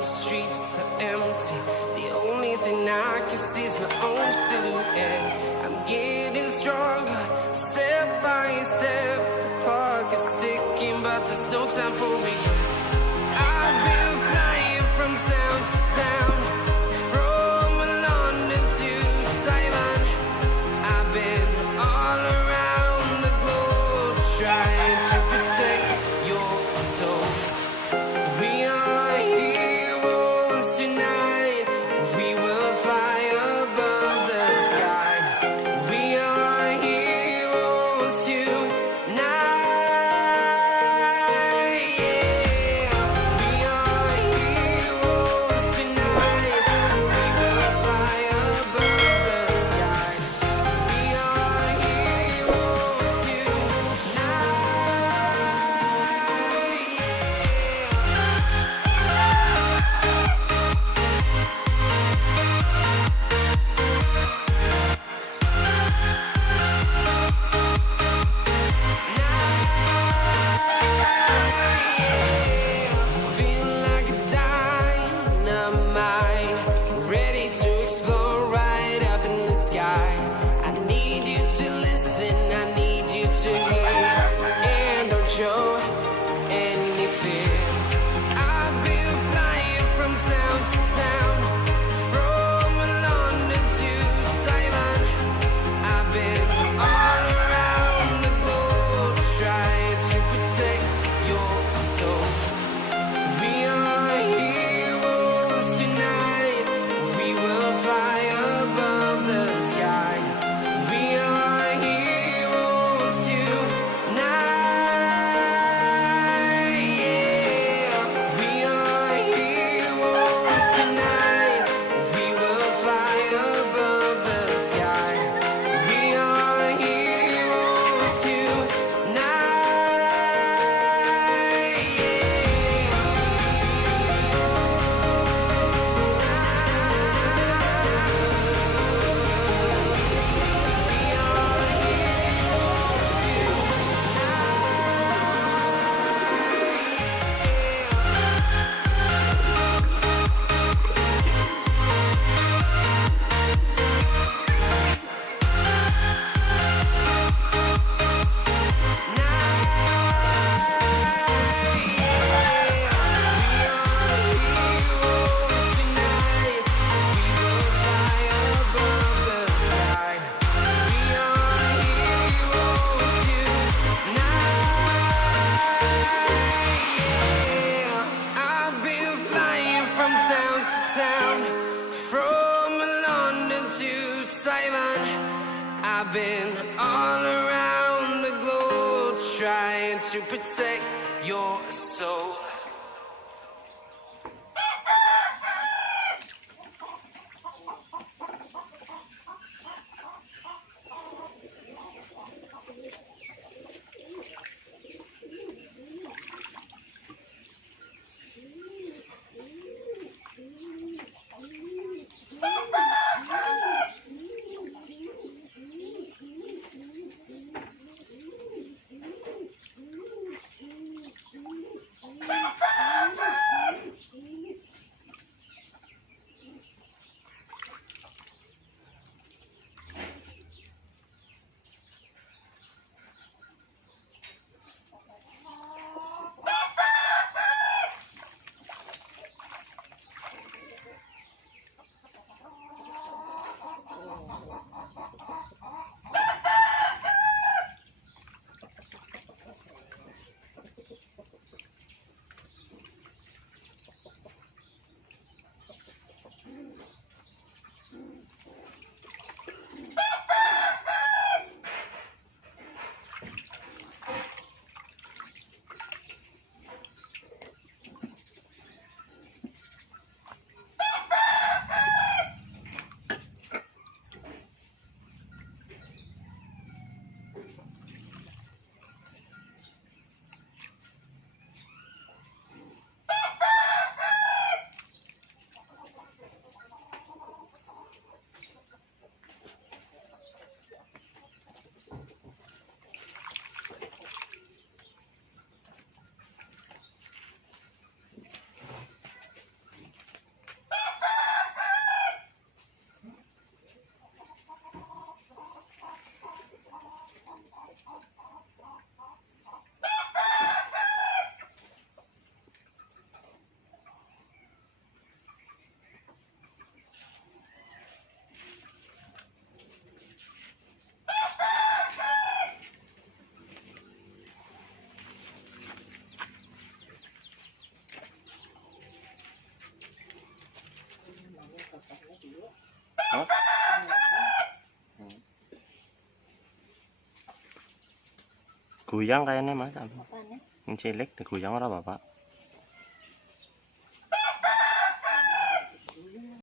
the streets are empty. The only thing I can see is my own silhouette. I'm getting stronger, step by step. The clock is ticking, but there's no time for regrets. I've been flying from town to town, from London to Taiwan. I've been all around the globe trying to protect your soul. We are heroes tonight. We will fly above the sky. We are heroes tonight. Yeah. We are heroes tonight. We will fly above the sky. We are heroes tonight. Feeling like a dynamite, ready to explode right up in the sky. I need you to listen, I need you to hear, and don't show any fear. I've been flying from town to town, from London to Taiwan. I've been all around the globe trying to protect your soul. We are heroes tonight. We will fly above the sky. We are heroes tonight. Yeah. We are heroes tonight. We will fly above the sky. We are heroes I've been flying from town to town, from London to Taiwan. I've been all around the globe trying to protect your soul. Kuyang kayaknya mas, Apaan ya? yang celek, kuyang orang bapak.